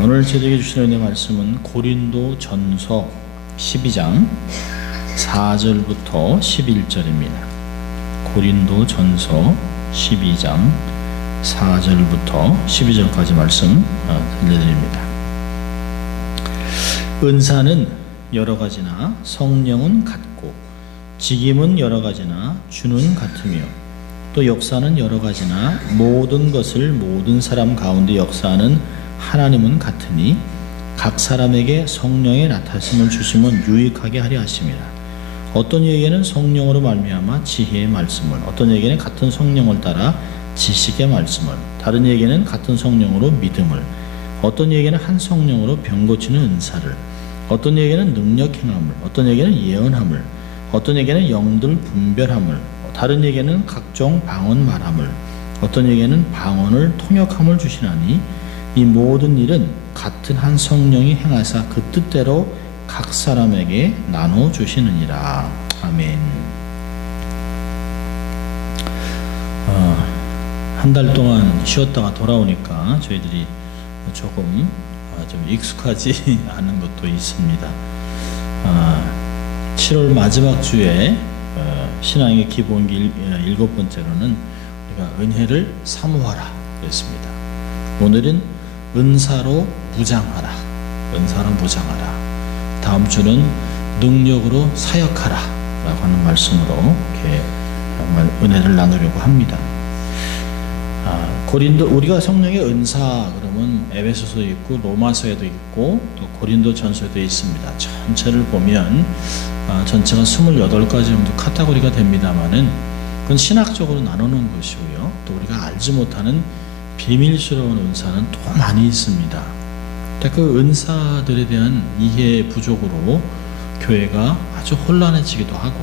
오늘 저에게 주신 은혜 말씀은 고린도 전서 12장 4절부터 11절입니다. 고린도 전서 12장 4절부터 12절까지 말씀 들려드립니다. 은사는 여러 가지나 성령은 같고 직임은 여러 가지나 주는 같으며 또 역사는 여러 가지나 모든 것을 모든 사람 가운데 역사하는 하나님은 같으니 각 사람에게 성령의 나타심을 주심은 유익하게 하려 하심이라. 어떤 이에게는 성령으로 말미암아 지혜의 말씀을, 어떤 이에게는 같은 성령을 따라 지식의 말씀을, 다른 이에게는 같은 성령으로 믿음을, 어떤 이에게는 한 성령으로 병 고치는 은사를, 어떤 이에게는 능력 행함을, 어떤 이에게는 예언함을, 어떤 이에게는 영들 분별함을, 다른 이에게는 각종 방언 말함을, 어떤 이에게는 방언을 통역함을 주시나니 이 모든 일은 같은 한 성령이 행하사 그 뜻대로 각 사람에게 나눠 주시느니라. 아멘. 한 달 동안 쉬었다가 돌아오니까 저희들이 조금 좀 익숙하지 않은 것도 있습니다. 7월 마지막 주에 신앙의 기본기 7번째로는 우리가 은혜를 사모하라 그랬습니다. 오늘은 은사로 무장하라. 은사로 무장하라. 다음 주는 능력으로 사역하라 라고 하는 말씀으로 이렇게 정말 은혜를 나누려고 합니다. 고린도, 우리가 성령의 은사 그러면 에베소서도 있고 로마서에도 있고 또 고린도 전서에도 있습니다. 전체를 보면 전체가 28가지 정도 카테고리가 됩니다만은 그건 신학적으로 나누는 것이고요. 또 우리가 알지 못하는 비밀스러운 은사는 또 많이 있습니다. 그 은사들에 대한 이해 부족으로 교회가 아주 혼란해지기도 하고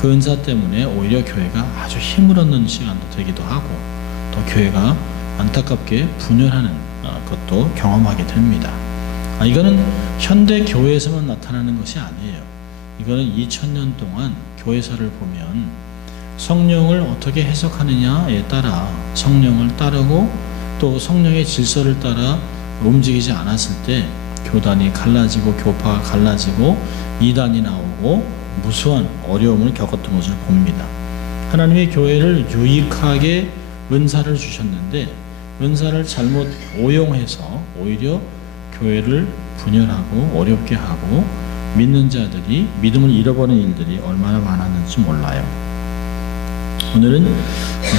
그 은사 때문에 오히려 교회가 아주 힘을 얻는 시간도 되기도 하고 또 교회가 안타깝게 분열하는 것도 경험하게 됩니다. 이거는 현대 교회에서만 나타나는 것이 아니에요. 이거는 2000년 동안 교회사를 보면 성령을 어떻게 해석하느냐에 따라 성령을 따르고 또 성령의 질서를 따라 움직이지 않았을 때 교단이 갈라지고 교파가 갈라지고 이단이 나오고 무수한 어려움을 겪었던 것을 봅니다. 하나님의 교회를 유익하게 은사를 주셨는데 은사를 잘못 오용해서 오히려 교회를 분열하고 어렵게 하고 믿는 자들이 믿음을 잃어버리는 일들이 얼마나 많았는지 몰라요. 오늘은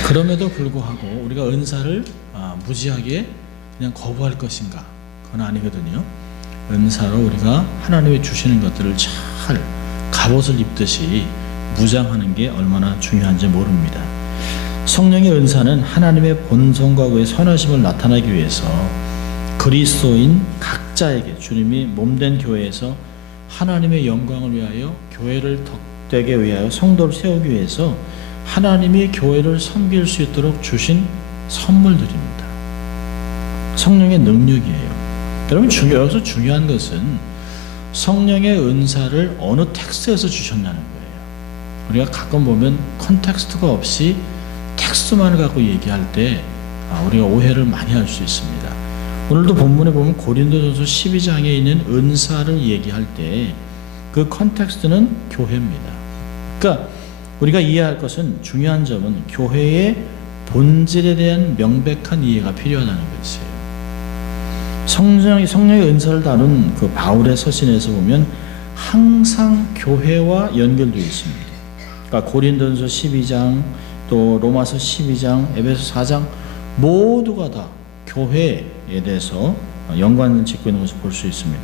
그럼에도 불구하고 우리가 은사를 무지하게 그냥 거부할 것인가? 그건 아니거든요. 은사로 우리가 하나님이 주시는 것들을 잘 갑옷을 입듯이 무장하는 게 얼마나 중요한지 모릅니다. 성령의 은사는 하나님의 본성과 그의 선하심을 나타내기 위해서 그리스도인 각자에게 주님이 몸된 교회에서 하나님의 영광을 위하여 교회를 덕되게 위하여 성도를 세우기 위해서 하나님이 교회를 섬길 수 있도록 주신 선물들입니다. 성령의 능력이에요. 여러분 여기서 중요한 것은 성령의 은사를 어느 텍스트에서 주셨냐는 거예요. 우리가 가끔 보면 컨텍스트가 없이 텍스트만을 갖고 얘기할 때 우리가 오해를 많이 할 수 있습니다. 오늘도 본문에 보면 고린도전서 12장에 있는 은사를 얘기할 때 그 컨텍스트는 교회입니다. 그러니까 우리가 이해할 것은 중요한 점은 교회의 본질에 대한 명백한 이해가 필요하다는 것이에요. 성령의 은사를 다룬 그 바울의 서신에서 보면 항상 교회와 연결되어 있습니다. 그러니까 고린도전서 12장 또 로마서 12장 에베소 4장 모두가 다 교회에 대해서 연관을 짓고 있는 것을 볼 수 있습니다.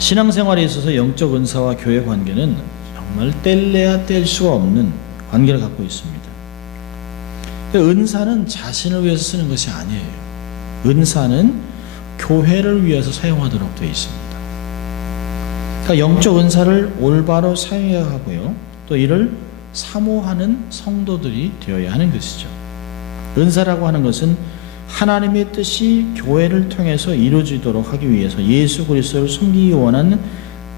신앙생활에 있어서 영적 은사와 교회 관계는 정말 뗄래야 뗄 수가 없는 관계를 갖고 있습니다. 은사는 자신을 위해서 쓰는 것이 아니에요. 은사는 교회를 위해서 사용하도록 되어 있습니다. 그러니까 영적 은사를 올바로 사용해야 하고요. 또 이를 사모하는 성도들이 되어야 하는 것이죠. 은사라고 하는 것은 하나님의 뜻이 교회를 통해서 이루어지도록 하기 위해서 예수 그리스도를 섬기기 원하는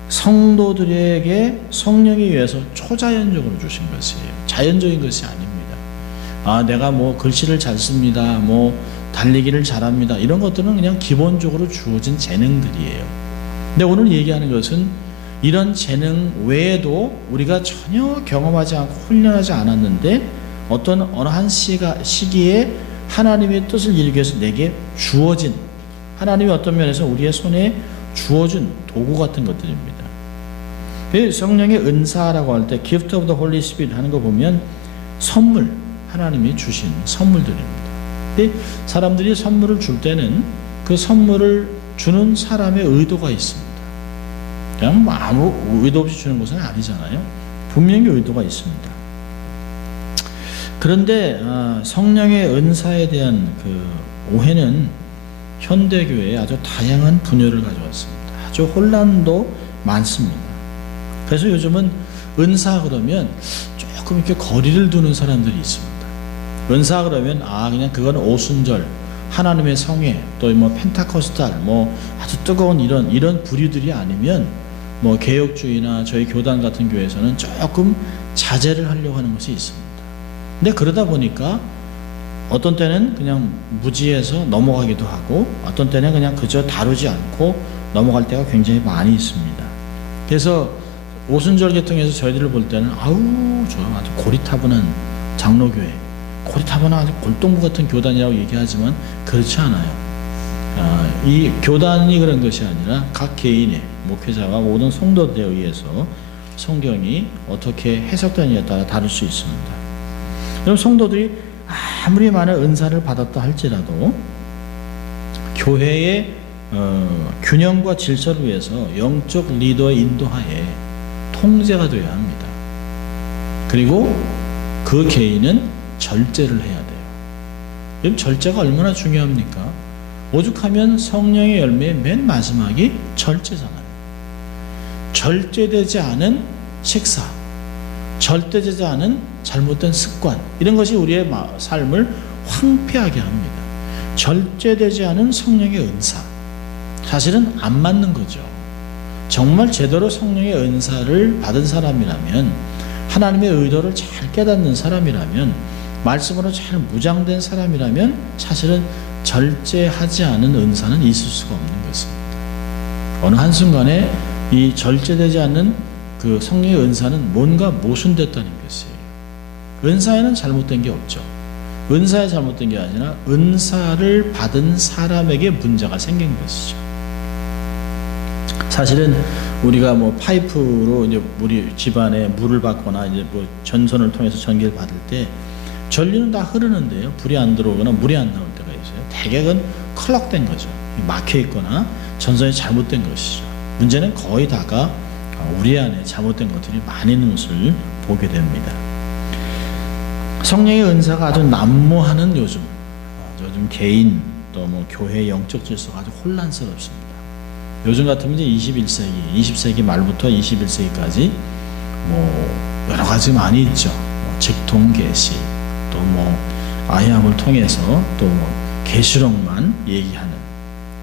성도들에게 성령에 의해서 초자연적으로 주신 것이에요. 자연적인 것이 아닙니다. 내가 뭐 글씨를 잘 씁니다. 달리기를 잘합니다. 이런 것들은 그냥 기본적으로 주어진 재능들이에요. 근데 오늘 얘기하는 것은 이런 재능 외에도 우리가 전혀 경험하지 않고 훈련하지 않았는데 어느 한 시기에 하나님의 뜻을 이루기 위해서 내게 주어진, 하나님이 어떤 면에서 우리의 손에 주어준 도구 같은 것들입니다. 성령의 은사라고 할 때 gift of the Holy Spirit 하는 거 보면 선물, 하나님이 주신 선물들입니다. 근데 사람들이 선물을 줄 때는 그 선물을 주는 사람의 의도가 있습니다. 그냥 아무 의도 없이 주는 것은 아니잖아요. 분명히 의도가 있습니다. 그런데 성령의 은사에 대한 그 오해는 현대교회에 아주 다양한 분열을 가져왔습니다. 아주 혼란도 많습니다. 그래서 요즘은 은사 그러면 조금 이렇게 거리를 두는 사람들이 있습니다. 은사 그러면 그냥 그건 오순절, 하나님의 성회, 또 뭐 펜타코스탈, 뭐 아주 뜨거운 이런 부류들이 아니면 뭐 개혁주의나 저희 교단 같은 교회에서는 조금 자제를 하려고 하는 것이 있습니다. 근데 그러다 보니까 어떤 때는 그냥 무지해서 넘어가기도 하고 어떤 때는 그냥 그저 다루지 않고 넘어갈 때가 굉장히 많이 있습니다. 그래서 오순절 계통에서 저희들을 볼 때는 저 아주 고리타분한 장로교회, 고리타분한 아주 골동부 같은 교단이라고 얘기하지만 그렇지 않아요. 이 교단이 그런 것이 아니라 각 개인의 목회자와 모든 성도들에 의해서 성경이 어떻게 해석되느냐에 따라 다를 수 있습니다. 그럼 성도들이 아무리 많은 은사를 받았다 할지라도 교회의 균형과 질서를 위해서 영적 리더의 인도하에 통제가 되어야 합니다. 그리고 그 개인은 절제를 해야 돼요. 그럼 절제가 얼마나 중요합니까? 오죽하면 성령의 열매의 맨 마지막이 절제잖아요. 절제되지 않은 식사, 절제되지 않은 잘못된 습관, 이런 것이 우리의 삶을 황폐하게 합니다. 절제되지 않은 성령의 은사, 사실은 안 맞는 거죠. 정말 제대로 성령의 은사를 받은 사람이라면, 하나님의 의도를 잘 깨닫는 사람이라면, 말씀으로 잘 무장된 사람이라면 사실은 절제하지 않은 은사는 있을 수가 없는 것입니다. 어느 한순간에 이 절제되지 않는 그 성령의 은사는 뭔가 모순됐다는 것이에요. 은사에는 잘못된 게 없죠. 은사에 잘못된 게 아니라 은사를 받은 사람에게 문제가 생긴 것이죠. 사실은 우리가 뭐 파이프로 이제 우리 집안에 물을 받거나 이제 뭐 전선을 통해서 전기를 받을 때 전류는 다 흐르는데요. 불이 안 들어오거나 물이 안 나올 때가 있어요. 대개는 클럭된 거죠. 막혀 있거나 전선이 잘못된 것이죠. 문제는 거의 다가 우리 안에 잘못된 것들이 많이 있는 것을 보게 됩니다. 성령의 은사가 아주 난무하는 요즘 개인 또 뭐 교회 영적 질서가 아주 혼란스럽습니다. 요즘 같으면 이제 21세기, 20세기 말부터 21세기까지 뭐 여러 가지 많이 있죠. 직통 계시, 또 뭐 아이함을 통해서 또 뭐 계시록만 얘기하는,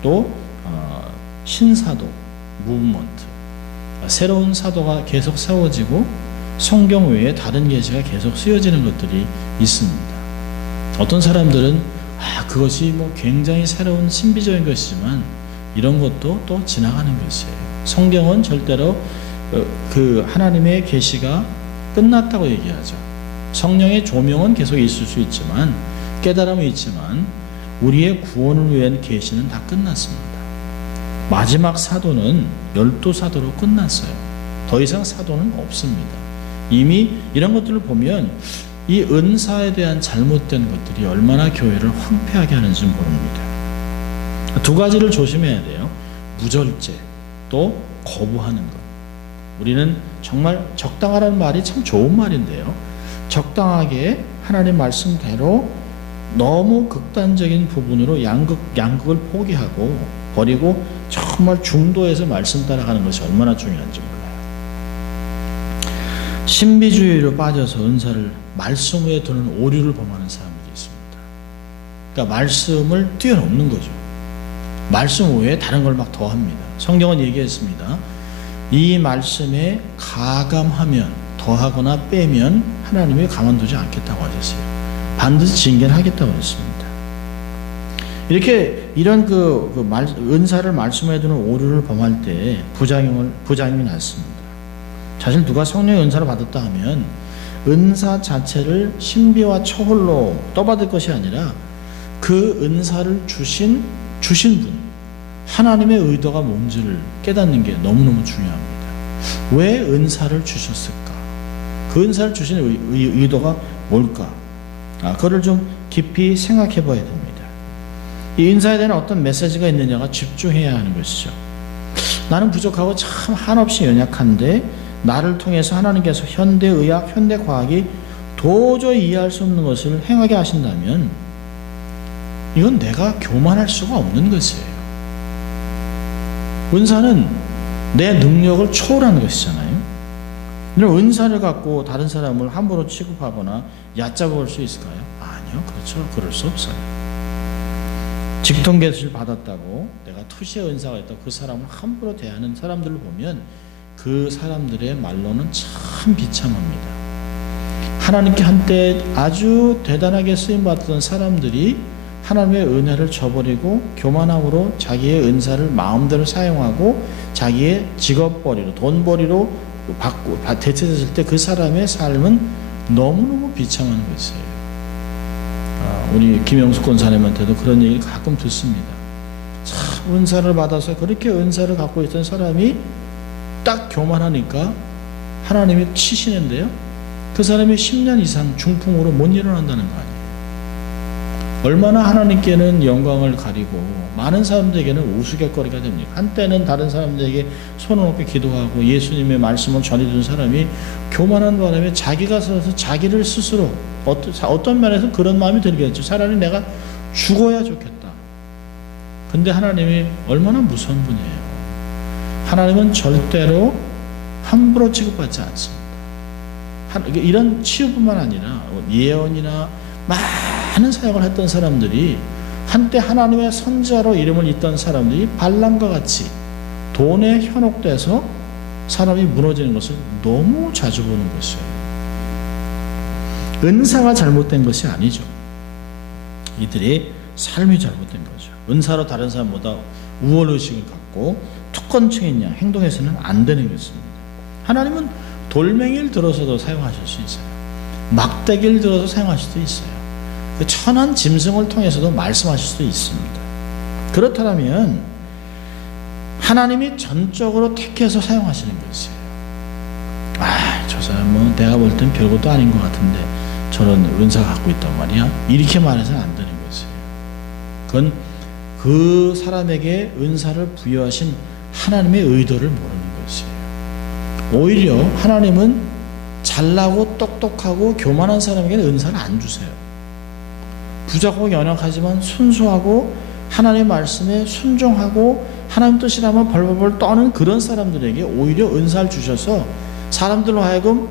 또 신사도 무브먼트, 새로운 사도가 계속 세워지고 성경 외에 다른 계시가 계속 쓰여지는 것들이 있습니다. 어떤 사람들은 그것이 뭐 굉장히 새로운 신비적인 것이지만 이런 것도 또 지나가는 것이에요. 성경은 절대로 그 하나님의 계시가 끝났다고 얘기하죠. 성령의 조명은 계속 있을 수 있지만, 깨달음은 있지만 우리의 구원을 위한 계시는 다 끝났습니다. 마지막 사도는 12사도로 끝났어요. 더 이상 사도는 없습니다. 이미 이런 것들을 보면 이 은사에 대한 잘못된 것들이 얼마나 교회를 황폐하게 하는지 모릅니다. 두 가지를 조심해야 돼요. 무절제, 또 거부하는 것. 우리는 정말 적당하라는 말이 참 좋은 말인데요. 적당하게 하나님 말씀대로 너무 극단적인 부분으로 양극을 포기하고 버리고 정말 중도에서 말씀 따라가는 것이 얼마나 중요한지 몰라요. 신비주의로 빠져서 은사를 말씀 외에 두는 오류를 범하는 사람들이 있습니다. 그러니까 말씀을 뛰어넘는 거죠. 말씀 외에 다른 걸 막 더합니다. 성경은 얘기했습니다. 이 말씀에 가감하면, 더하거나 빼면 하나님이 가만두지 않겠다고 하셨어요. 반드시 징계를 하겠다고 했습니다. 이렇게 이런 은사를 말씀해 두는 오류를 범할 때 부작용이 났습니다. 사실 누가 성령의 은사를 받았다 하면 은사 자체를 신비와 초월로 떠받을 것이 아니라 그 은사를 주신 분, 하나님의 의도가 뭔지를 깨닫는 게 너무너무 중요합니다. 왜 은사를 주셨을까? 그 은사를 주신 의도가 뭘까? 그거를 좀 깊이 생각해 봐야 됩니다. 이 은사에 대한 어떤 메시지가 있느냐가 집중해야 하는 것이죠. 나는 부족하고 참 한없이 연약한데 나를 통해서 하나님께서 현대의학, 현대과학이 도저히 이해할 수 없는 것을 행하게 하신다면 이건 내가 교만할 수가 없는 것이에요. 은사는 내 능력을 초월하는 것이잖아요. 이런 은사를 갖고 다른 사람을 함부로 취급하거나 얕잡아볼 수 있을까요? 아니요. 그렇죠. 그럴 수 없어요. 직통계시를 받았다고 내가 투시의 은사가 있다고 그 사람을 함부로 대하는 사람들을 보면 그 사람들의 말로는 참 비참합니다. 하나님께 한때 아주 대단하게 쓰임받던 사람들이 하나님의 은혜를 저버리고 교만함으로 자기의 은사를 마음대로 사용하고 자기의 직업벌이로 돈벌이로 대체됐을 때 그 사람의 삶은 너무너무 비참한 것이에요. 우리 김영숙 권사님한테도 그런 얘기를 가끔 듣습니다. 참 은사를 받아서 그렇게 은사를 갖고 있던 사람이 딱 교만하니까 하나님이 치시는데요, 그 사람이 10년 이상 중풍으로 못 일어난다는 거 아니에요. 얼마나 하나님께는 영광을 가리고 많은 사람들에게는 우스갯거리가 됩니까? 한때는 다른 사람들에게 손을 놓고 기도하고 예수님의 말씀을 전해준 사람이 교만한 바람에 자기가 서서 자기를 스스로 어떤 면에서 그런 마음이 들겠죠. 차라리 내가 죽어야 좋겠다. 근데 하나님이 얼마나 무서운 분이에요. 하나님은 절대로 함부로 취급받지 않습니다. 이런 치유뿐만 아니라 예언이나 많은 사역을 했던 사람들이 한때 하나님의 선지자로 이름을 잇던 사람들이 발람과 같이 돈에 현혹돼서 사람이 무너지는 것을 너무 자주 보는 것이에요. 은사가 잘못된 것이 아니죠. 이들의 삶이 잘못된 거죠. 은사로 다른 사람보다 우월의식을 갖고 특권층인 양 행동해서는 안 되는 것입니다. 하나님은 돌멩이를 들어서도 사용하실 수 있어요. 막대기를 들어서 사용하실 수도 있어요. 그 천한 짐승을 통해서도 말씀하실 수도 있습니다. 그렇다면 하나님이 전적으로 택해서 사용하시는 것이에요. 저 사람 내가 볼 땐 별것도 아닌 것 같은데 저런 은사가 갖고 있단 말이야. 이렇게 말해서는 안 되는 것이에요. 그건 그 사람에게 은사를 부여하신 하나님의 의도를 모르는 것이에요. 오히려 하나님은 잘나고 똑똑하고 교만한 사람에게는 은사를 안 주세요. 부족하고 연약하지만 순수하고 하나님의 말씀에 순종하고 하나님 뜻이라면 벌벌벌 떠는 그런 사람들에게 오히려 은사를 주셔서 사람들로 하여금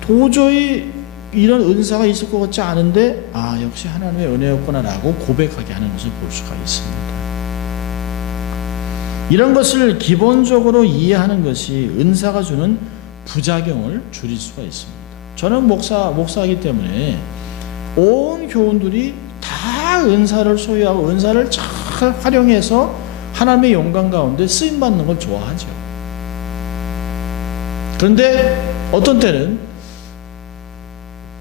도저히 이런 은사가 있을 것 같지 않은데 역시 하나님의 은혜였구나 라고 고백하게 하는 것을 볼 수가 있습니다. 이런 것을 기본적으로 이해하는 것이 은사가 주는 부작용을 줄일 수가 있습니다. 저는 목사이기 때문에 온 교훈들이 다 은사를 소유하고 은사를 잘 활용해서 하나님의 영광 가운데 쓰임받는 걸 좋아하죠. 그런데 어떤 때는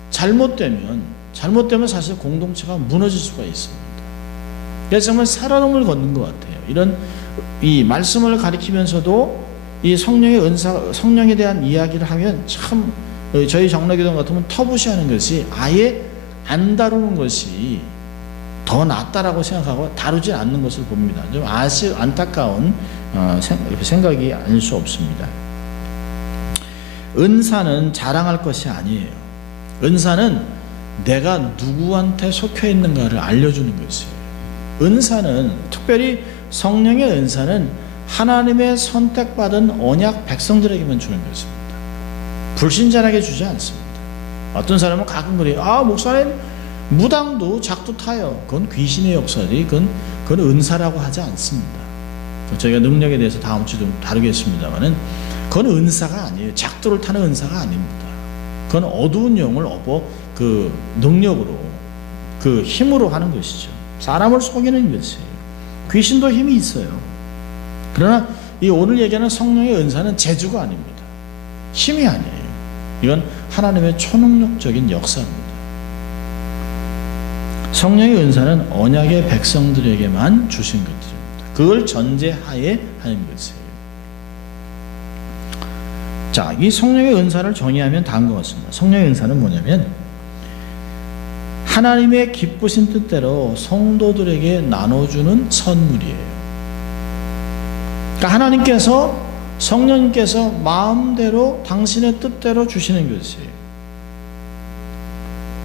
잘못되면 사실 공동체가 무너질 수가 있습니다. 그래서 정말 살아남을 걷는 것 같아요. 이런 이 말씀을 가리키면서도 이 성령의 은사, 성령에 대한 이야기를 하면 참 저희 정례교동 같으면 터부시하는 것이 아예 안 다루는 것이 더 낫다라고 생각하고 다루지 않는 것을 봅니다. 좀 안타까운 생각이 아닐 수 없습니다. 은사는 자랑할 것이 아니에요. 은사는 내가 누구한테 속해 있는가를 알려주는 것이에요. 은사는 특별히 성령의 은사는 하나님의 선택받은 언약 백성들에게만 주는 것입니다. 불신자에게 주지 않습니다. 어떤 사람은 가끔 그래요. 목사님 무당도 작두 타요. 그건 귀신의 역사지. 그건 은사라고 하지 않습니다. 저희가 능력에 대해서 다음 주 좀 다루겠습니다만은 그건 은사가 아니에요. 작두를 타는 은사가 아닙니다. 그건 어두운 영을 그 능력으로 그 힘으로 하는 것이죠. 사람을 속이는 것이에요. 귀신도 힘이 있어요. 그러나 이 오늘 얘기하는 성령의 은사는 재주가 아닙니다. 힘이 아니에요. 이건 하나님의 초능력적인 역사입니다. 성령의 은사는 언약의 백성들에게만 주신 것들입니다. 그걸 전제하에 하는 것이에요. 자, 이 성령의 은사를 정의하면 다음과 같습니다. 성령의 은사는 뭐냐면 하나님의 기쁘신 뜻대로 성도들에게 나눠주는 선물이에요. 그러니까 하나님께서 성령님께서 마음대로 당신의 뜻대로 주시는 것이에요.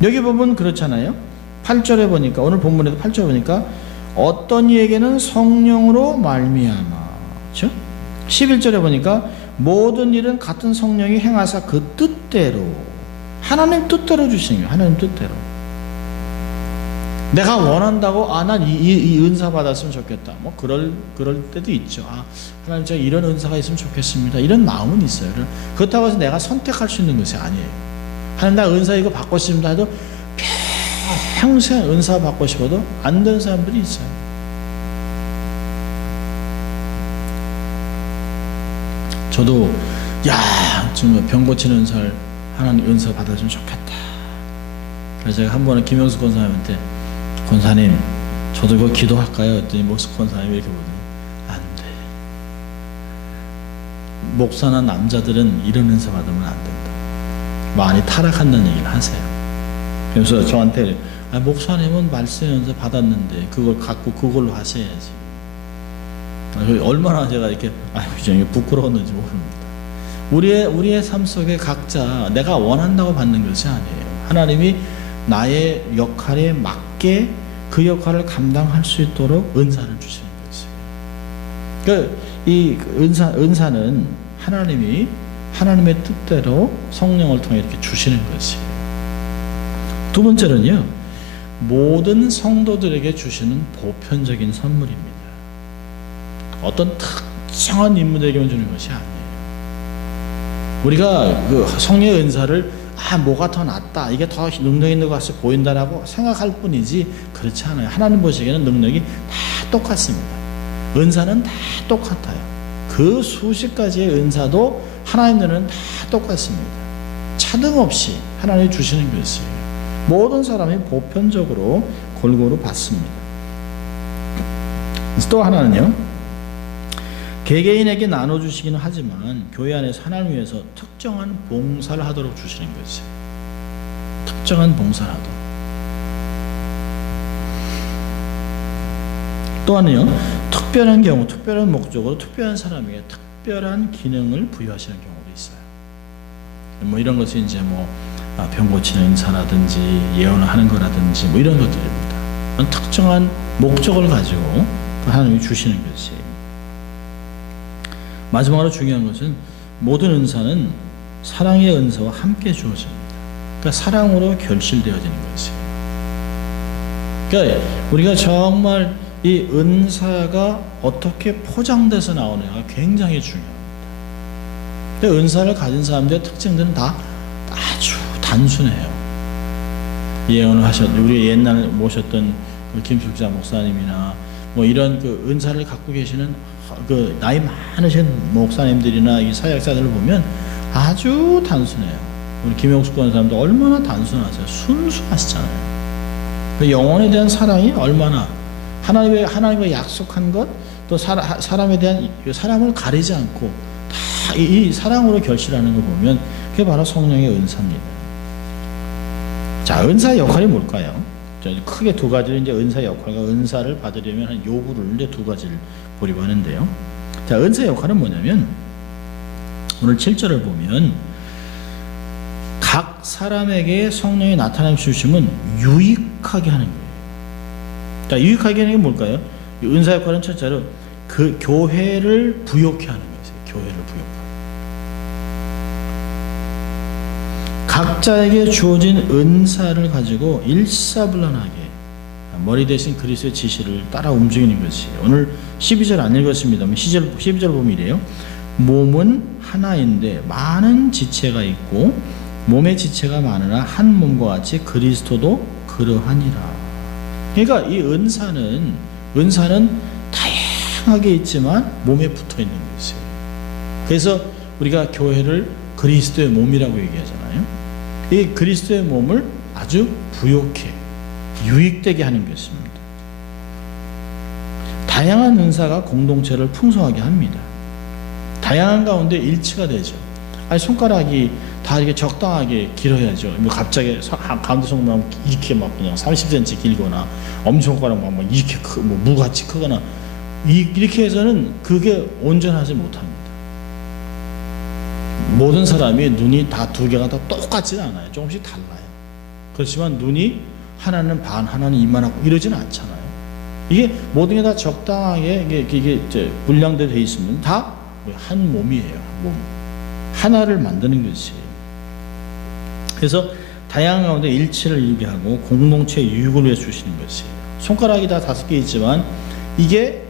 여기 보면 그렇잖아요. 8절에 보니까 오늘 본문에도 8절에 보니까 어떤 이에게는 성령으로 말미암아, 그렇죠? 11절에 보니까 모든 일은 같은 성령이 행하사 그 뜻대로 하나님 뜻대로 주시는 거예요. 하나님 뜻대로. 내가 원한다고 난 이 은사 받았으면 좋겠다. 뭐 그럴 때도 있죠. 하나님 제가 이런 은사가 있으면 좋겠습니다. 이런 마음은 있어요. 그렇다고 해서 내가 선택할 수 있는 것이 아니에요. 하나님 나 은사 이거 받고 싶습니다 해도 평생 은사 받고 싶어도 안 되는 사람들이 있어요. 저도 정말 병 고치는 은사를 하나님 은사 받았으면 좋겠다. 그래서 제가 한 번은 김영수 권사님한테 권사님 저도 이거 기도할까요? 했더니 권사님이 이렇게 보더니 안 돼. 목사나 남자들은 이런 은사 받으면 안 된다. 많이 타락한다는 얘기를 하세요. 그래서 저한테 목사님은 말씀 은사 받았는데 그걸 갖고 그걸로 하셔야지. 얼마나 제가 이렇게 부끄러웠는지 모릅니다. 우리의 삶 속에 각자 내가 원한다고 받는 것이 아니에요. 하나님이 나의 역할에 맞게 그 역할을 감당할 수 있도록 은사를 주시는 것이에요. 이 은사는 하나님의 뜻대로 성령을 통해 이렇게 주시는 것이에요. 두 번째는요, 모든 성도들에게 주시는 보편적인 선물입니다. 어떤 특정한 인물에게만 주는 것이 아니에요. 우리가 그 성령의 은사를 뭐가 더 낫다, 이게 더 능력 있는 것 같이 보인다라고 생각할 뿐이지 그렇지 않아요. 하나님 보시기에는 능력이 다 똑같습니다. 은사는 다 똑같아요. 그 수십 가지의 은사도 하나님 눈에는 다 똑같습니다. 차등 없이 하나님이 주시는 것이에요. 모든 사람이 보편적으로 골고루 받습니다. 또 하나는요, 개개인에게 나눠주시기는 하지만 교회 안에서 하나님 위해서 특정한 봉사를 하도록 주시는 것이에요. 특정한 봉사를 하도록. 또한요, 특별한 경우, 특별한 목적으로 특별한 사람에게 특별한 기능을 부여하시는 경우도 있어요. 이런 것이 이제 병 고치는 은사라든지 예언을 하는 거라든지 이런 것들입니다. 특정한 목적을 가지고 하나님이 주시는 것이에요. 마지막으로 중요한 것은 모든 은사는 사랑의 은사와 함께 주어집니다. 그러니까 사랑으로 결실되어지는 것이에요. 그러니까 우리가 정말 이 은사가 어떻게 포장돼서 나오느냐가 굉장히 중요합니다. 근데 은사를 가진 사람들의 특징들은 다 아주 단순해요. 예언을 우리 옛날 모셨던 김숙자 목사님이나 이런 그 은사를 갖고 계시는 그 나이 많으신 목사님들이나 이 사역자들을 보면 아주 단순해요. 우리 김영숙 권사님도 얼마나 단순하세요. 순수하시잖아요. 그 영혼에 대한 사랑이 얼마나 하나님의 약속한 것, 또 사람에 대한 사랑을 가리지 않고 다 이 사랑으로 결실하는 걸 보면 그게 바로 성령의 은사입니다. 자, 은사의 역할이 뭘까요? 크게 두 가지를 이제 은사의 역할과 은사를 받으려면 한 요구를 이제 두 가지를 보려고 하는데요. 자, 은사의 역할은 뭐냐면 오늘 7절을 보면 각 사람에게 성령이 나타나 주심은 유익하게 하는 거예요. 자, 유익하게 하는 게 뭘까요? 은사 역할은 첫째로 그 교회를 부욕케 하는 거예요. 교회를 부욕하고 각자에게 주어진 은사를 가지고 일사불란하게 머리 대신 그리스도의 지시를 따라 움직이는 것이 오늘 12절 안 읽었습니다만 12절 보면 이래요. 몸은 하나인데 많은 지체가 있고 몸의 지체가 많으나 한 몸과 같이 그리스도도 그러하니라. 그러니까 이 은사는 다양하게 있지만 몸에 붙어 있는 것이에요. 그래서 우리가 교회를 그리스도의 몸이라고 얘기하잖아요. 이 그리스도의 몸을 아주 부욕해 유익되게 하는 것입니다. 다양한 은사가 공동체를 풍성하게 합니다. 다양한 가운데 일치가 되죠. 아니 손가락이 다 이렇게 적당하게 길어야죠. 뭐 갑자기 가운데 손가락 이렇게 막 그냥 30cm 길거나 엄지손가락 막 이렇게 뭐 무같이 크거나 이렇게 해서는 그게 온전하지 못합니다. 모든 사람이 눈이 다 두 개가 다 똑같지는 않아요. 조금씩 달라요. 그렇지만 눈이 하나는 반, 하나는 이만하고 이러지는 않잖아요. 이게 모든 게 다 적당하게 이게 이제 분량대로 돼 있으면 다 한 몸이에요. 몸. 하나를 만드는 것이에요. 그래서 다양한 가운데 일치를 이루게 하고 공동체의 유익을 위해 주시는 것이에요. 손가락이 다 5개 있지만 이게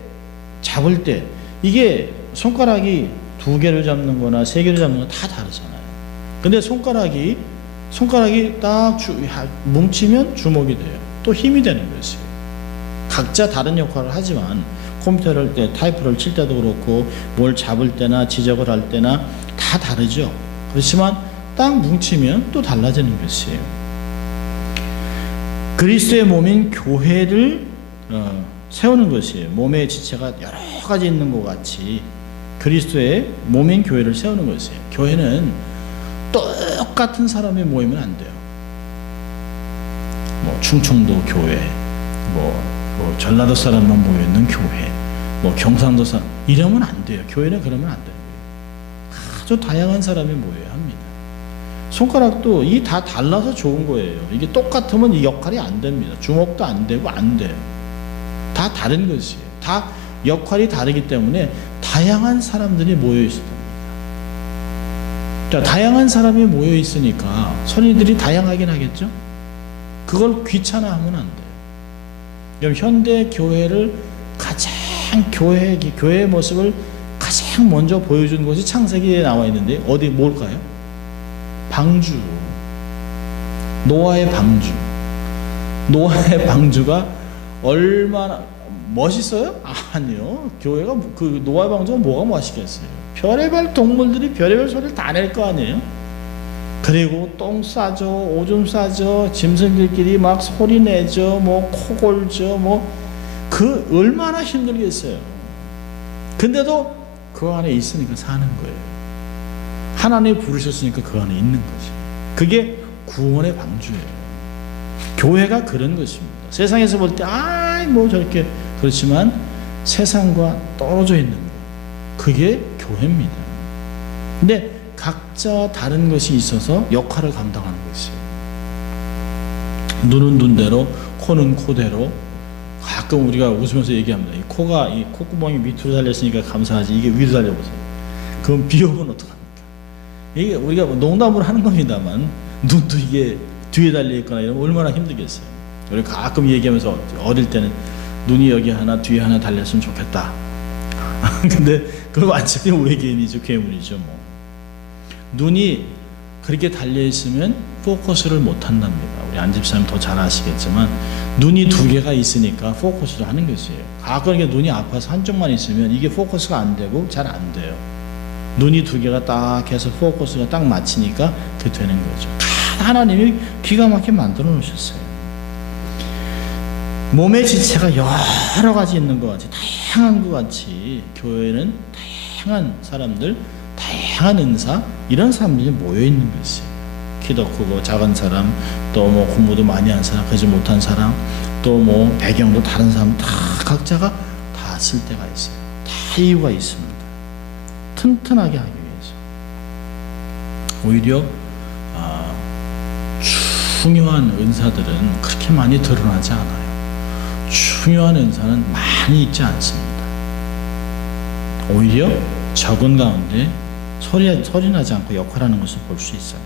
잡을 때 이게 손가락이 2개를 잡는 거나 3개를 잡는 거 다 다르잖아요. 근데 손가락이 딱 뭉치면 주먹이 돼요. 또 힘이 되는 것이에요. 각자 다른 역할을 하지만 컴퓨터를 때 타이프를 칠 때도 그렇고 뭘 잡을 때나 지적을 할 때나 다 다르죠. 그렇지만 딱 뭉치면 또 달라지는 것이에요. 그리스도의 몸인 교회를 세우는 것이에요. 몸의 지체가 여러 가지 있는 것 같이 그리스도의 몸인 교회를 세우는 것이에요. 교회는 똑같은 사람이 모이면 안 돼요. 뭐 충청도 교회, 뭐 전라도 사람만 모여있는 교회, 뭐 경상도 사람 이러면 안 돼요. 교회는 그러면 안 돼요. 아주 다양한 사람이 모여야 합니다. 손가락도 이 다 달라서 좋은 거예요. 이게 똑같으면 이 역할이 안 됩니다. 주먹도 안 되고 안 돼요. 다 다른 것이에요. 다 역할이 다르기 때문에 다양한 사람들이 모여 있습니다. 자, 다양한 사람이 모여 있으니까 선의들이 다양하긴 하겠죠. 그걸 귀찮아하면 안 돼요. 그럼 현대 교회를 가장 교회의 모습을 가장 먼저 보여준 것이 창세기에 나와 있는데 어디 뭘까요? 방주. 노아의 방주. 노아의 방주가 얼마나 멋있어요? 아니요. 교회가 그 노아의 방주가 뭐가 멋있겠어요? 별의별 동물들이 별의별 소리를 다 낼 거 아니에요? 그리고 똥 싸죠, 오줌 싸죠, 짐승들끼리 막 소리 내죠, 뭐 코 골죠, 뭐 그 얼마나 힘들겠어요. 근데도 그 안에 있으니까 사는 거예요. 하나님이 부르셨으니까 그 안에 있는 거지. 그게 구원의 방주예요. 교회가 그런 것입니다. 세상에서 볼 때 뭐 저렇게 그렇지만 세상과 떨어져 있는 거 그게 교회입니다. 근데 각자 다른 것이 있어서 역할을 감당하는 것이에요. 눈은 눈대로, 코는 코대로. 가끔 우리가 웃으면서 얘기합니다. 이 코가 이 콧구멍이 밑으로 달렸으니까 감사하지 이게 위로 달려보세요. 그럼 비염은 어떡합니까? 이게 우리가 농담으로 하는 겁니다만 눈도 이게 뒤에 달려 있거나 이러면 얼마나 힘들겠어요. 우리 가끔 얘기하면서 어릴 때는 눈이 여기 하나 뒤에 하나 달렸으면 좋겠다. 근데 그건 완전히 외계인이죠. 괴물이죠. 뭐. 눈이 그렇게 달려있으면 포커스를 못한답니다. 우리 안집사님 더 잘 아시겠지만 눈이 2개가 있으니까 포커스를 하는 것이에요. 가끔 이게 눈이 아파서 한쪽만 있으면 이게 포커스가 안 되고 잘 안 돼요. 눈이 2개가 딱 해서 포커스가 딱 맞추니까 그게 되는 거죠. 하나님이 기가 막히게 만들어 놓으셨어요. 몸의 지체가 여러 가지 있는 것 같이 다양한 것 같이 교회는 다양한 사람들 다양한 은사 이런 사람들이 모여 있는 것이에요. 키도 크고 작은 사람 또 뭐 공부도 많이 한 사람 그러지 못한 사람 또 뭐 배경도 다른 사람 다 각자가 다 쓸 때가 있어요. 다 이유가 있습니다. 튼튼하게 하기 위해서 오히려 중요한 은사들은 그렇게 많이 드러나지 않아요. 중요한 은사는 많이 있지 않습니다. 오히려 적은 가운데 소리 나지 않고 역할하는 것을 볼 수 있어요.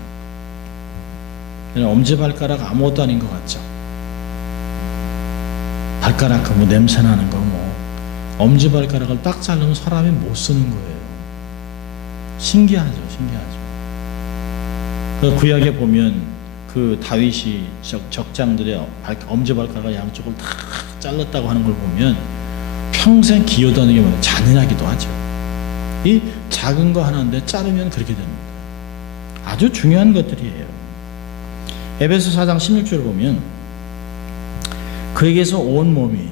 엄지발가락 아무것도 아닌 것 같죠. 발가락 뭐 냄새 나는 거 뭐 엄지발가락을 딱 자르면 사람이 못 쓰는 거예요. 신기하죠. 구약에 보면 그 다윗이 적장들의 엄지발가락과 양쪽을 다 잘랐다고 하는 걸 보면 평생 기여다는 게 뭐냐, 잔인하기도 하죠. 이 작은 거 하나인데 자르면 그렇게 됩니다. 아주 중요한 것들이에요. 에베소 4장 16절을 보면 그에게서 온 몸이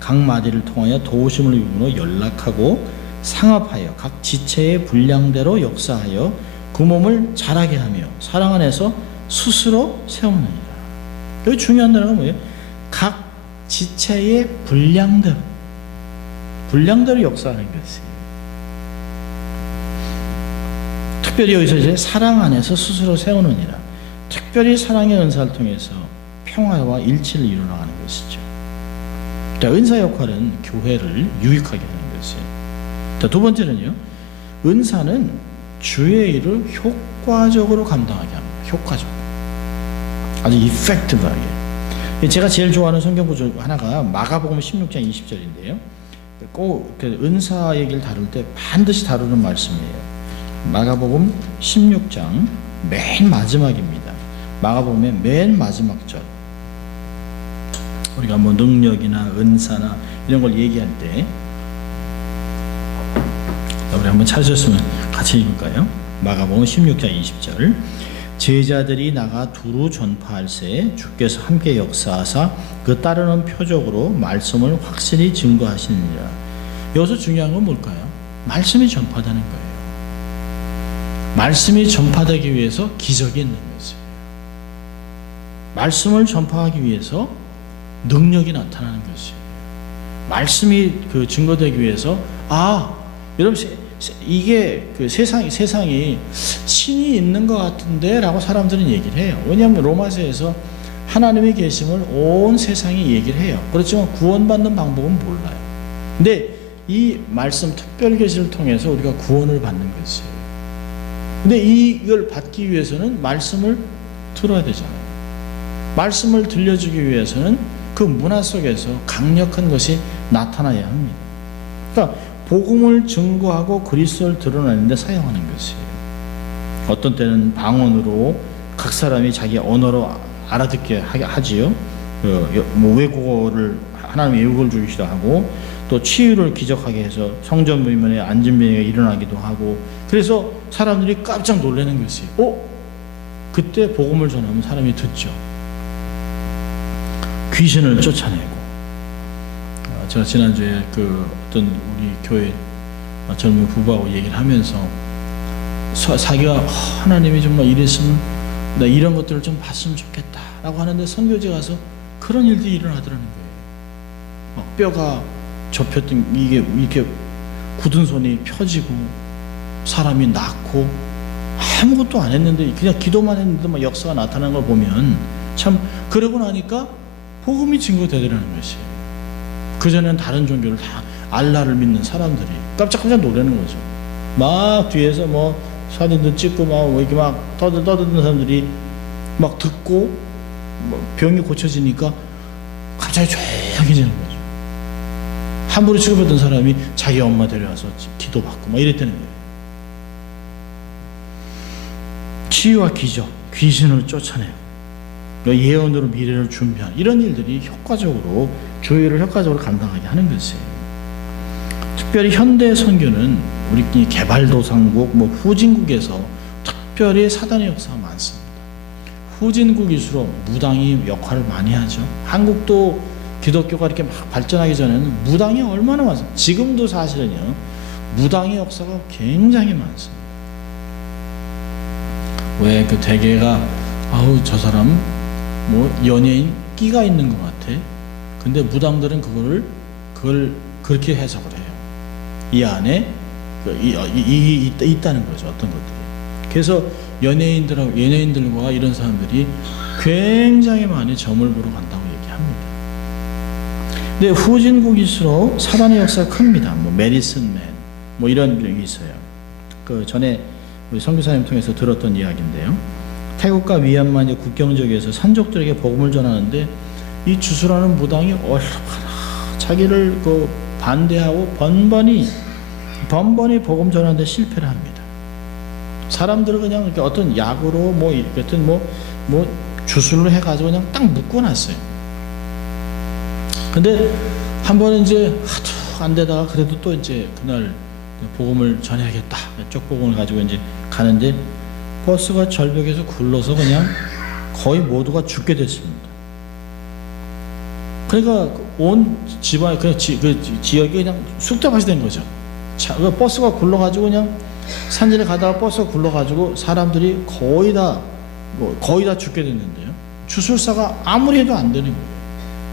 각 마디를 통하여 도우심을 입음으로 연락하고 상합하여 각 지체의 분량대로 역사하여 그 몸을 자라게 하며 사랑 안에서 스스로 세우느니라. 여기 중요한 단어가 뭐예요? 각 지체의 분량대로 역사하는 것이에요. 특별히 여기서 이제 사랑 안에서 스스로 세우느니라. 특별히 사랑의 은사를 통해서 평화와 일치를 이루어가는 것이죠. 자, 은사 역할은 교회를 유익하게 하는 것이에요. 자, 두 번째는요, 은사는 주의 일을 효과적으로 감당하게 합니다. 효과적으로, 아주 이펙티브하게. 제가 제일 좋아하는 성경구절 하나가 마가복음 16장 20절인데요. 꼭 은사 얘기를 다룰 때 반드시 다루는 말씀이에요. 마가복음 16장 맨 마지막입니다. 마가복음의 맨 마지막 절. 우리가 뭐 능력이나 은사나 이런 걸 얘기할 때 우리 한번 찾으셨으면 같이 읽을까요? 마가복음 16장 20절. 제자들이 나가 두루 전파할새 주께서 함께 역사하사 그 따르는 표적으로 말씀을 확실히 증거하시느니라. 여기서 중요한 건 뭘까요? 말씀이 전파되는 거예요. 말씀이 전파되기 위해서 기적이 있는 거죠. 말씀을 전파하기 위해서 능력이 나타나는 것이에요. 말씀이 증거되기 위해서 여러분 이게 세상이 신이 있는 것 같은데라고 사람들은 얘기를 해요. 왜냐하면 로마서에서 하나님의 계심을 온 세상이 얘기를 해요. 그렇지만 구원받는 방법은 몰라요. 근데 이 말씀 특별 계시를 통해서 우리가 구원을 받는 것이에요. 근데 이걸 받기 위해서는 말씀을 들어야 되잖아요. 말씀을 들려주기 위해서는 그 문화 속에서 강력한 것이 나타나야 합니다. 그러니까 복음을 증거하고 그리스도를 드러내는 데 사용하는 것이에요. 어떤 때는 방언으로 각 사람이 자기 언어로 알아듣게 하지요. 외국어를 하나님의 외국어를 주기도 하고, 또 치유를 기적하게 해서 성전 문면에 안진병이 일어나기도 하고, 그래서 사람들이 깜짝 놀라는 것이에요. 그때 복음을 전하면 사람이 듣죠. 귀신을 쫓아내고. 제가 지난주에 어떤 우리 교회 젊은 부부하고 얘기를 하면서 자기가 하나님이 정말 이랬으면 나 이런 것들을 좀 봤으면 좋겠다 라고 하는데 선교제 가서 그런 일들이 일어나더라는 거예요. 뼈가 접혔던 이게 이렇게 굳은 손이 펴지고 사람이 낫고 아무것도 안 했는데 그냥 기도만 했는데 막 역사가 나타나는 걸 보면 참, 그러고 나니까 복음이 증거되더라는 것이에요. 그전에는 다른 종교를 다 알라를 믿는 사람들이 깜짝깜짝 놀라는 거죠. 막 뒤에서 뭐 사진도 찍고 막 이렇게 막 떠드는 사람들이 막 듣고 병이 고쳐지니까 갑자기 조용해지는 거죠. 함부로 취급했던 사람이 자기 엄마 데려와서 기도받고 막 이랬다는 거예요. 치유와 기적, 귀신을 쫓아내고 예언으로 미래를 준비하는 이런 일들이 효과적으로 교회를 효과적으로 감당하게 하는 것이에요. 특별히 현대 선교는 우리 개발도상국, 후진국에서 특별히 사단의 역사가 많습니다. 후진국일수록 무당이 역할을 많이 하죠. 한국도 기독교가 이렇게 막 발전하기 전에는 무당이 얼마나 많습니다. 지금도 사실은요, 무당의 역사가 굉장히 많습니다. 왜 대개가 저 사람 연예인 끼가 있는 것 같아. 근데 무당들은 그걸 그렇게 해석을 해요. 이 안에 이게 있다는 거죠. 어떤 것들이. 그래서 연예인들과 이런 사람들이 굉장히 많이 점을 보러 간다고 얘기합니다. 근데 후진국일수록 사단의 역사가 큽니다. 메디슨맨 이런 게 있어요. 전에 우리 선교사님 통해서 들었던 이야기인데요. 태국과 미얀마 국경 지역에서 산족들에게 복음을 전하는데 이 주수라는 무당이 얼마나 자기를 반대하고 번번이 복음 전하는데 실패를 합니다. 사람들은 그냥 어떤 약으로 여튼 주술로 해가지고 그냥 딱 묶어놨어요. 근데 한 번은 이제 하도 안 되다가 그래도 또 이제 그날 복음을 전해야겠다. 쪽복음을 가지고 이제 가는데 버스가 절벽에서 굴러서 그냥 거의 모두가 죽게 됐습니다. 그러니까 온 집안 그 지역이 그냥 쑥대밭이 된 거죠. 그 버스가 굴러가지고 그냥 산지를 가다가 버스가 굴러가지고 사람들이 거의 다 죽게 됐는데요. 주술사가 아무리 해도 안 되는 거예요.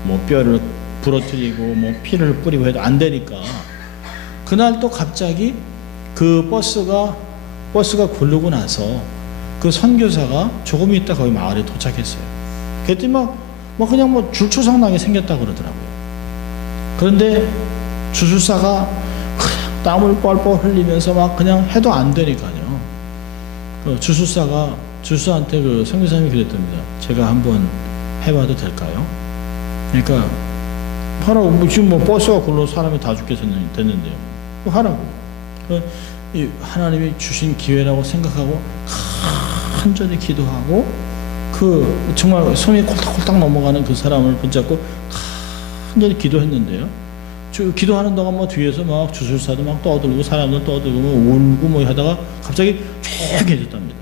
뭐 뼈를 부러뜨리고 뭐 피를 뿌리고 해도 안 되니까 그날 또 갑자기 그 버스가 굴르고 나서 그 선교사가 조금 있다 거기 마을에 도착했어요. 그랬더니 막 그냥 뭐 줄초상 나게 생겼다고 그러더라고요. 그런데 주술사가 그냥 땀을 뻘뻘 흘리면서 막 그냥 해도 안 되니까요. 그 주술사한테 그 선교사님이 그랬답니다. 제가 한번 해봐도 될까요? 그러니까 하라고. 지금 뭐 버스가 굴러서 사람이 다 죽게 됐는데요. 하라고. 이 하나님이 주신 기회라고 생각하고 간절히 기도하고 그 정말 손이 콜딱콜딱 넘어가는 그 사람을 붙잡고 간절히 기도했는데요. 기도하는 동안 뭐 뒤에서 막 주술사도 막 떠들고 사람도 떠들고 뭐 울고 뭐 하다가 갑자기 조용해졌답니다.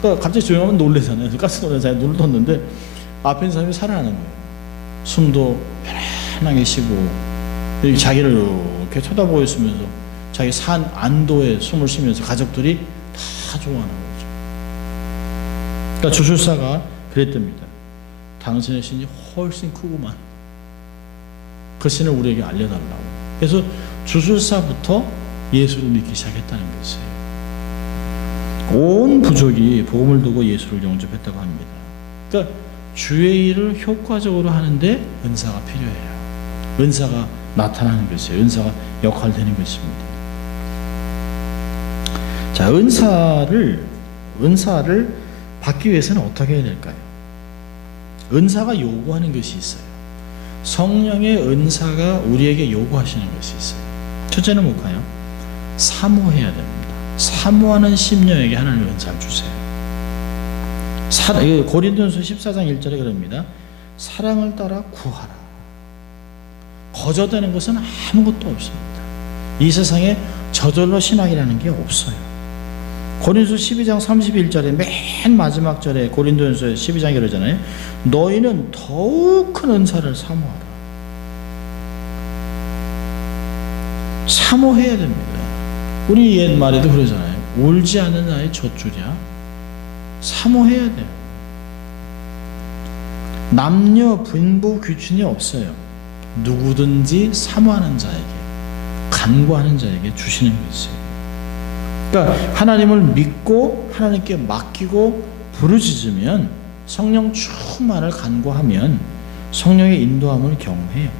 그러니까 갑자기 조용하면 놀래잖아요. 깜짝 놀라서 눈을 떴는데 앞에 있는 사람이 살아나는 거예요. 숨도 편안하게 쉬고 자기를 이렇게 쳐다보고 있으면서 자기 산 안도에 숨을 쉬면서 가족들이 다 좋아하는 거죠. 그러니까 주술사가 그랬답니다. 당신의 신이 훨씬 크구만. 그 신을 우리에게 알려달라고. 그래서 주술사부터 예수를 믿기 시작했다는 것이에요. 온 부족이 복음을 두고 예수를 영접했다고 합니다. 그러니까 주의 일을 효과적으로 하는데 은사가 필요해요. 은사가 나타나는 것이에요. 은사가 역할되는 것입니다. 자, 은사를 받기 위해서는 어떻게 해야 될까요? 은사가 요구하는 것이 있어요. 성령의 은사가 우리에게 요구하시는 것이 있어요. 첫째는 뭘까요? 사모해야 됩니다. 사모하는 심령에게 하나님의 은사를 주세요. 고린도전서 14장 1절에 그럽니다. 사랑을 따라 구하라. 거저되는 것은 아무것도 없습니다. 이 세상에 저절로 신학이라는 게 없어요. 고린도서 12장 31절에 맨 마지막 절에 고린도전서 12장이 그러잖아요. 너희는 더욱 큰 은사를 사모하라. 사모해야 됩니다. 우리 옛 말에도 그러잖아요. 울지 않는 아이 젖줄이야. 사모해야 돼요. 남녀 분부 규칙이 없어요. 누구든지 사모하는 자에게, 간구하는 자에게 주시는 것이에요. 그러니까 하나님을 믿고 하나님께 맡기고 부르짖으면, 성령 충만을 간구하면 성령의 인도함을 경험해요.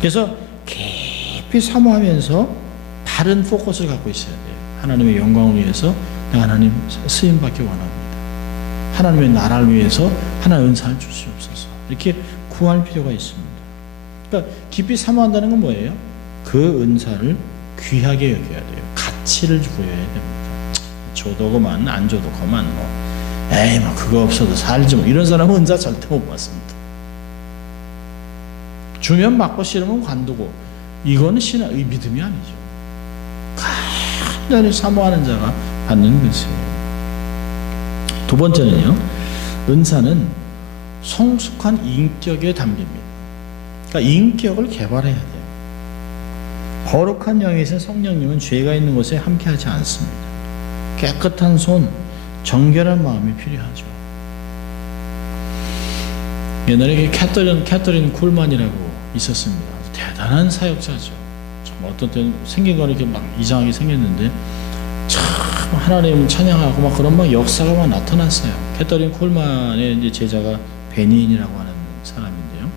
그래서 깊이 사모하면서 바른 포커스를 갖고 있어야 돼요. 하나님의 영광을 위해서 내가 하나님 쓰임받기 원합니다. 하나님의 나라를 위해서 하나님의 은사를 주시옵소서. 이렇게 구할 필요가 있습니다. 그러니까 깊이 사모한다는 건 뭐예요? 그 은사를 귀하게 여겨야 돼요. 가치를 부여해야 됩니다. 줘도 그만, 안 줘도 그만, 에이 뭐 그거 없어도 살지 뭐, 이런 사람은 은사 절대 못 받습니다. 주면 받고 싫으면 관두고, 이거는 신앙의 믿음이 아니죠. 간절히 사모하는 자가 받는 것이에요. 두 번째는요, 은사는 성숙한 인격에 담깁니다. 그러니까 인격을 개발해야 돼요. 거룩한 영에 있는 성령님은 죄가 있는 곳에 함께하지 않습니다. 깨끗한 손, 정결한 마음이 필요하죠. 옛날에 캐터린 쿨만이라고 있었습니다. 대단한 사역자죠. 정말 어떤 때는 생긴 거는 이렇게 막 이상하게 생겼는데 참 하나님 찬양하고 막 그런 막 역사가 막 나타났어요. 캐터린 쿨만의 이제 제자가 베니인이라고 하는 사람인데요.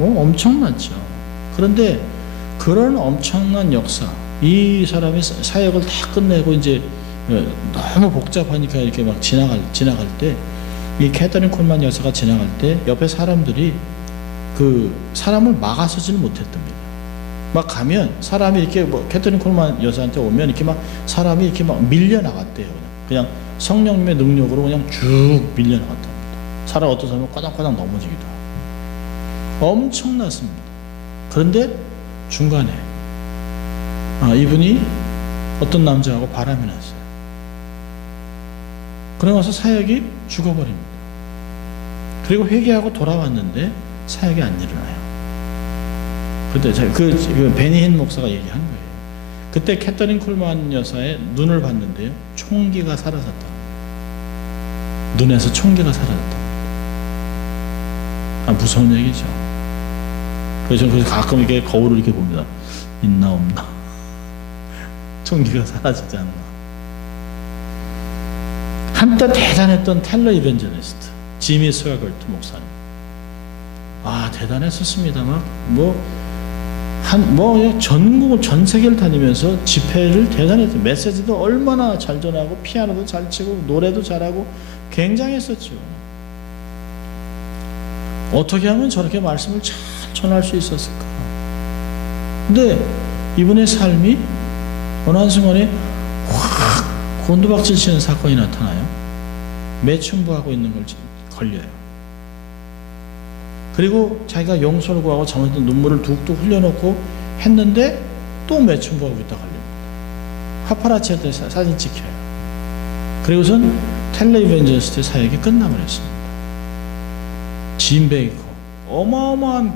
엄청났죠. 그런데 그런 엄청난 역사, 이 사람이 사역을 다 끝내고 이제 너무 복잡하니까 이렇게 막 지나갈 때, 이 캐터린 콜만 여사가 지나갈 때 옆에 사람들이 그 사람을 막아서지는 못했답니다. 막 가면 사람이 이렇게 캐터린 콜만 여사한테 오면 이렇게 막 사람이 이렇게 막 밀려 나갔대요. 그냥 성령님의 능력으로 그냥 쭉 밀려나갔답니다. 사람 어떤 사람은 꼬닥꼬닥 넘어지기도 하고 엄청났습니다. 그런데 중간에 이분이 어떤 남자하고 바람이 났어요. 그러고 나서 사역이 죽어버립니다. 그리고 회개하고 돌아왔는데 사역이 안 일어나요. 그때 그 베니힌 목사가 얘기한 거예요. 그때 캐터린 쿨만 여사의 눈을 봤는데요, 총기가 사라졌다. 눈에서 총기가 사라졌다. 무서운 얘기죠. 그래서 저는 가끔 이렇게 거울을 이렇게 봅니다. 있나 없나. 총기가 사라지지 않나. 한때 대단했던 텔러 이벤저리스트 지미 스웨걸트 목사님. 대단했었습니다. 전국을 전 세계를 다니면서 집회를 대단했어요. 메시지도 얼마나 잘 전하고 피아노도 잘 치고 노래도 잘하고 굉장했었죠. 어떻게 하면 저렇게 말씀을 잘 전할 수 있었을까? 근데 이분의 삶이 어느 한순간에 확 곤두박질 치는 사건이 나타나요. 매춘부하고 있는 걸 걸려요. 그리고 자기가 용서를 구하고 잘못된 눈물을 뚝뚝 흘려놓고 했는데 또 매춘부하고 있다 걸립니다. 파파라치한테 사진 찍혀요. 그리고선 텔레 이벤저리스트 사역이 끝나버렸습니다. 짐 베이커 어마어마한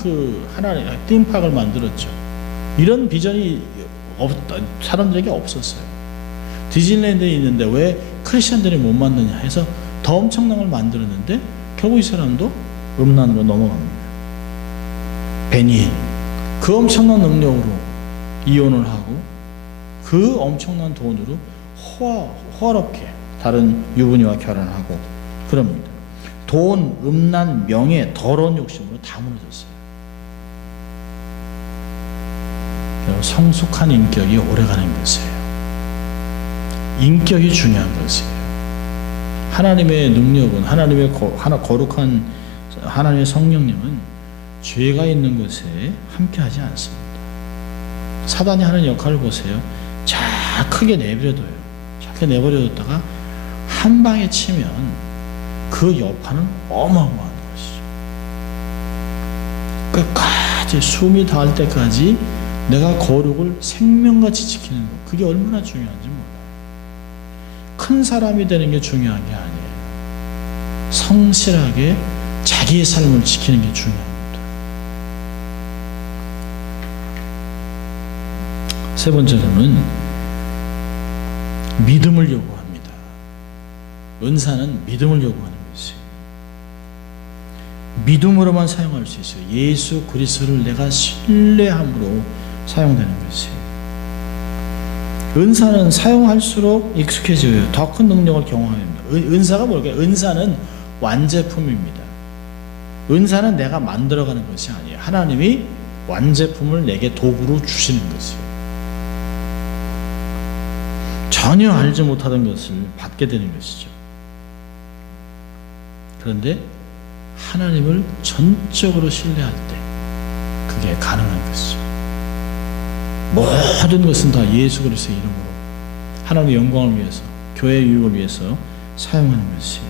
하나의 띵팍을 만들었죠. 이런 비전이 사람들에게 없었어요. 디즈니랜드에 있는데 왜 크리스천들이 못 만드냐 해서 더 엄청난 걸 만들었는데 결국 이 사람도 음란으로 넘어갑니다. 베니힌 그 엄청난 능력으로 이혼을 하고 그 엄청난 돈으로 호화롭게 다른 유부녀와 결혼하고 그럽니다. 돈, 음란, 명예, 더러운 욕심으로 다 무너졌어요. 성숙한 인격이 오래가는 것이에요. 인격이 중요한 것이에요. 하나님의 능력은 거룩한 하나님의 성령님은 죄가 있는 곳에 함께하지 않습니다. 사단이 하는 역할을 보세요. 크게 내버려둬요. 작게 내버려뒀다가 한 방에 치면 그 여파는 어마어마한 것이죠. 끝까지 숨이 닿을 때까지 내가 거룩을 생명같이 지키는 것, 그게 얼마나 중요한지 몰라요. 큰 사람이 되는 게 중요한 게 아니에요. 성실하게 자기의 삶을 지키는 게 중요합니다. 세 번째로는 믿음을 요구합니다. 은사는 믿음을 요구하는 것이에요. 믿음으로만 사용할 수 있어요. 예수 그리스도를 내가 신뢰함으로 사용되는 것이에요. 은사는 사용할수록 익숙해져요. 더 큰 능력을 경험합니다. 은사가 뭘까요? 은사는 완제품입니다. 은사는 내가 만들어가는 것이 아니에요. 하나님이 완제품을 내게 도구로 주시는 것이에요. 전혀 알지 못하던 것을 받게 되는 것이죠. 그런데 하나님을 전적으로 신뢰할 때 그게 가능한 것이죠. 모든 것은 다 예수 그리스도의 이름으로 하나님의 영광을 위해서, 교회의 유익을 위해서 사용하는 것이에요.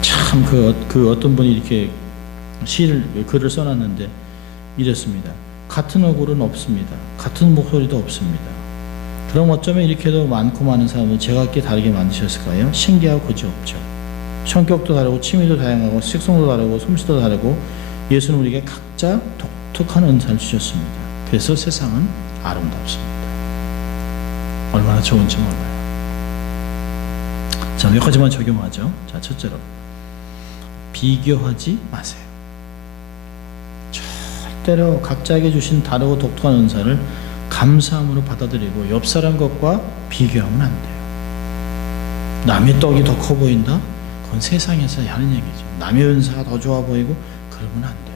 참 어떤 분이 이렇게 글을 써놨는데 이랬습니다. 같은 얼굴은 없습니다. 같은 목소리도 없습니다. 그럼 어쩌면 이렇게도 많고 많은 사람을 제각기 다르게 만드셨을까요? 신기하고 그지없죠. 성격도 다르고 취미도 다양하고 식성도 다르고 솜씨도 다르고 예수는 우리에게 각자 독특한 은사를 주셨습니다. 그래서 세상은 아름답습니다. 얼마나 좋은지 몰라요. 자, 몇 가지만 적용하죠. 자, 첫째로 비교하지 마세요. 절대로 각자에게 주신 다르고 독특한 은사를 감사함으로 받아들이고 옆 사람 것과 비교하면 안 돼요. 남의 떡이 더 커 보인다? 그건 세상에서 하는 얘기죠. 남의 은사가 더 좋아 보이고 그러면 안 돼요.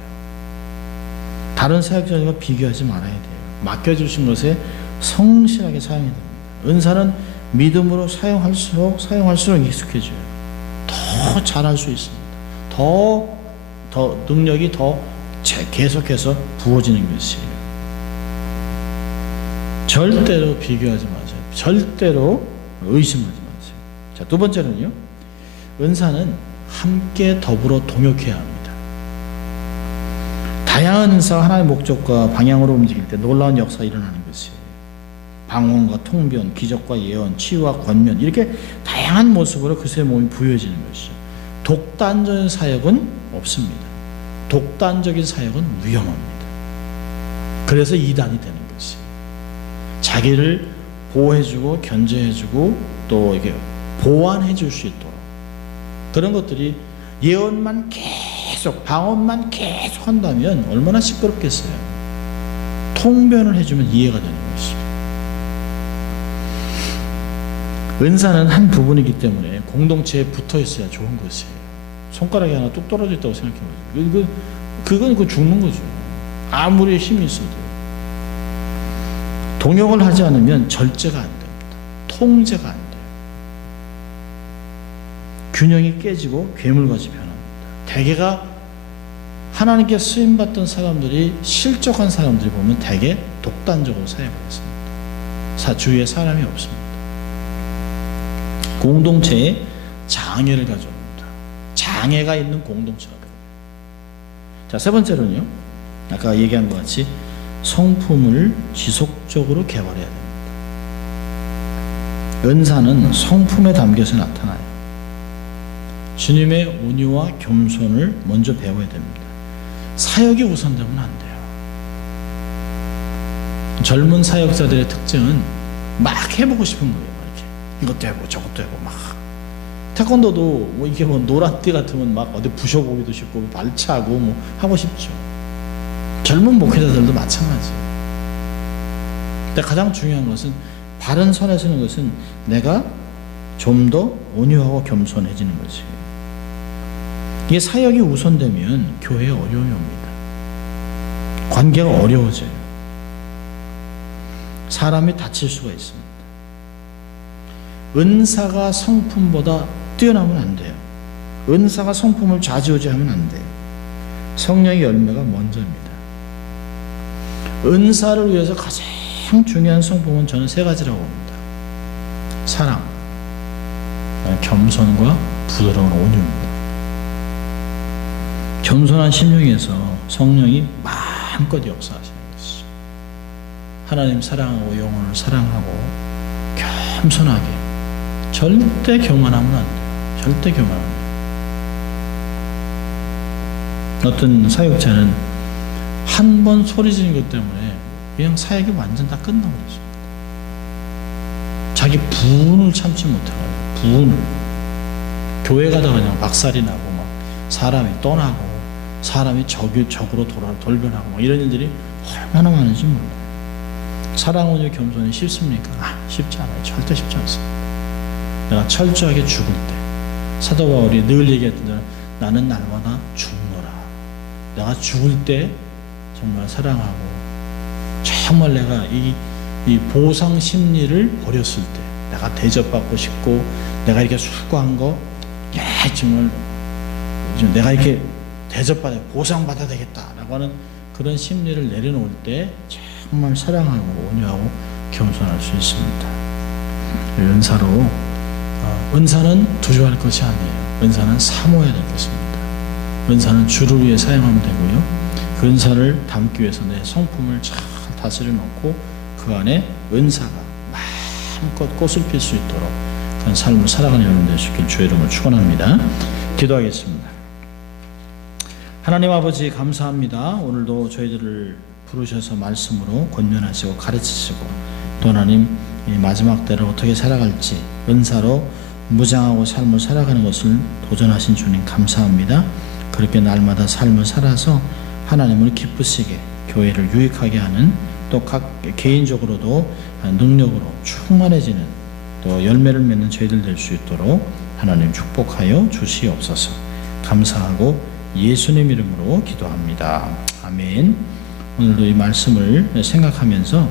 다른 사역자들과 비교하지 말아야 돼요. 맡겨주신 것에 성실하게 사용해야 됩니다. 은사는 믿음으로 사용할수록 익숙해져요. 더 잘할 수 있습니다. 더 능력이 더 계속해서 부어지는 것이에요. 절대로 비교하지 마세요. 절대로 의심하지 마세요. 자, 두 번째는요. 은사는 함께 더불어 동역해야 합니다. 다양한 은사가 하나의 목적과 방향으로 움직일 때 놀라운 역사가 일어나는 것이에요. 방언과 통변, 기적과 예언, 치유와 권면, 이렇게 다양한 모습으로 그리스도의 몸이 부여해지는 것이죠. 독단적인 사역은 없습니다. 독단적인 사역은 위험합니다. 그래서 이단이 되는 것이에요. 자기를 보호해주고 견제해주고 또 이게 보완해줄 수 있도록 그런 것들이 예언만 계속 방언만 계속 한다면 얼마나 시끄럽겠어요. 통변을 해주면 이해가 되는 것이죠. 은사는 한 부분이기 때문에 공동체에 붙어 있어야 좋은 것이에요. 손가락이 하나 뚝 떨어져 있다고 생각해보세요. 그건 죽는 거죠. 아무리 힘이 있어도. 동역을 하지 않으면 절제가 안 됩니다. 통제가 안 돼요. 균형이 깨지고 괴물같이 변합니다. 대개가 하나님께 쓰임받던 사람들이 실족한 사람들이 보면 대개 독단적으로 사역을 했습니다. 주위에 사람이 없습니다. 공동체에 장애를 가져옵니다. 장애가 있는 공동체가 됩니다. 자, 세 번째로는요. 아까 얘기한 것 같이 성품을 지속적으로 개발해야 됩니다. 은사는 성품에 담겨서 나타나요. 주님의 온유와 겸손을 먼저 배워야 됩니다. 사역이 우선되면 안 돼요. 젊은 사역자들의 특징은 막 해보고 싶은 거예요. 이렇게 이것도 해보고 저것도 해보고 막. 태권도도 뭐 이게 뭐 노란띠 같으면 막 어디 부셔보기도 싶고 발차고 뭐 하고 싶죠. 젊은 목회자들도 마찬가지예요. 근데 가장 중요한 것은 바른 선에 서는 것은 내가 좀 더 온유하고 겸손해지는 것이에요. 이게 사역이 우선되면 교회에 어려움이 옵니다. 관계가 어려워져요. 사람이 다칠 수가 있습니다. 은사가 성품보다 뛰어나면 안 돼요. 은사가 성품을 좌지우지하면 안 돼요. 성령의 열매가 먼저입니다. 은사를 위해서 가장 중요한 성품은 저는 세 가지라고 봅니다. 사랑, 겸손과 부드러운 온유입니다. 겸손한 심령에서 성령이 마음껏 역사하시는 것이죠. 하나님 사랑하고 영혼을 사랑하고 겸손하게 절대 교만하면 안 돼요. 절대 교만하면 안 돼요. 어떤 사역자는 한 번 소리 지른 것 때문에 그냥 사역이 완전 다 끝나버렸어요. 자기 분을 참지 못하고 분을 교회 가다가 그냥 박살이 나고 막 사람이 떠나고 사람이 적으로 돌변하고 막 이런 일들이 얼마나 많은지 몰라요. 사랑, 온유, 겸손이 쉽습니까? 쉽지 않아요. 절대 쉽지 않습니다. 내가 철저하게 죽을 때 사도 바울이 늘 얘기했던 대로 나는 날마다 죽노라. 내가 죽을 때 정말 사랑하고 정말 내가 이 보상 심리를 버렸을 때 내가 대접받고 싶고 내가 이렇게 수고한 거 정말 내가 이렇게 대접받아 보상받아야 되겠다라고 하는 그런 심리를 내려놓을 때 정말 사랑하고 온유하고 겸손할 수 있습니다. 은사로 은사는 두려워할 것이 아니에요. 은사는 사모해야 될 것입니다. 은사는 주를 위해 사용하면 되고요. 그 은사를 담기 위해서 내 성품을 잘 다스려 놓고 그 안에 은사가 마음껏 꽃을 필 수 있도록 그런 삶을 살아가는 여러분 되시길 주의 이름으로 축원합니다. 기도하겠습니다. 하나님 아버지 감사합니다. 오늘도 저희들을 부르셔서 말씀으로 권면하시고 가르치시고 또 하나님 이 마지막 때를 어떻게 살아갈지 은사로 무장하고 삶을 살아가는 것을 도전하신 주님 감사합니다. 그렇게 날마다 삶을 살아서 하나님을 기쁘시게 교회를 유익하게 하는 또 각 개인적으로도 능력으로 충만해지는 또 열매를 맺는 저희들 될 수 있도록 하나님 축복하여 주시옵소서. 감사하고 예수님 이름으로 기도합니다. 아멘. 오늘도 이 말씀을 생각하면서